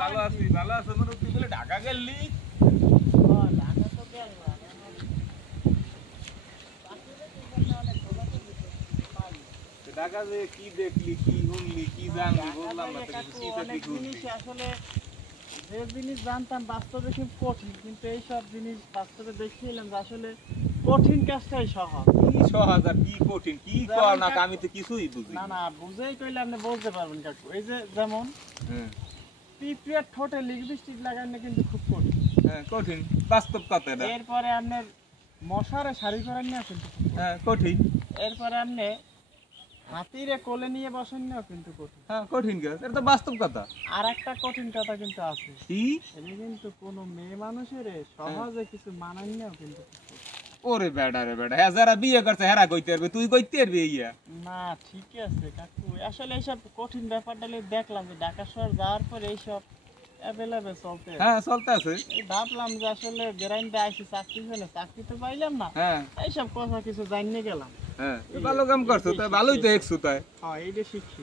ভালো আছি ভালো আছো মানে তুই বলে ঢাকা গেলি ঢাকা তো গেলাম ঢাকা যে কি দেখলি কি শুনলি কি জানলি বললাম না তো কিছু আসলে যে জিনিস জানতাম বাস্তবে খুব কঠিন কিন্তু এইসব জিনিস বাস্তবে দেখিলাম যে আসলে কঠিন কাজটাই সহজ কি সহজ আর কি কঠিন কি কর না আমি তো কিছুই বুঝি না না বুঝেই কইলে আপনি বলতে পারবেন কাকু এই যে যেমন পিঁপড়ের ঠোঁটে লিপস্টিক লাগানো কিন্তু খুব কঠিন হ্যাঁ কঠিন বাস্তব কথা এটা এরপরে আপনার মশারে শাড়ি পরান না কিন্তু হ্যাঁ কঠিন এরপরে আপনি হাতিরে কোলে নিয়ে বসেন না কিন্তু কঠিন হ্যাঁ কঠিন কাজ এটা তো বাস্তব কথা আর একটা কঠিন কথা কিন্তু আছে কি এটা কিন্তু কোনো মেয়ে মানুষের সহজে কিছু মানায় না কিন্তু ওরে বেড়া রে বেড়া হ্যাঁ যারা বিয়ে করছে হেরা কইতে পারবে তুই কইতে পারবি ইয়া না ঠিক আছে কাকু আসলে এইসব কঠিন ব্যাপারটা দেখলাম যে ঢাকা শহর যাওয়ার পর এইসব অ্যাভেলেবেল চলতে হ্যাঁ চলতে আছে ভাবলাম যে আসলে গ্রাইন্ডে আইসি চাকরি হলে চাকরি তো পাইলাম না হ্যাঁ এইসব কথা কিছু জানিয়ে গেলাম হ্যাঁ ভালো কাম করছো তাই ভালোই তো একছু তাই হ্যাঁ এইটা শিখছি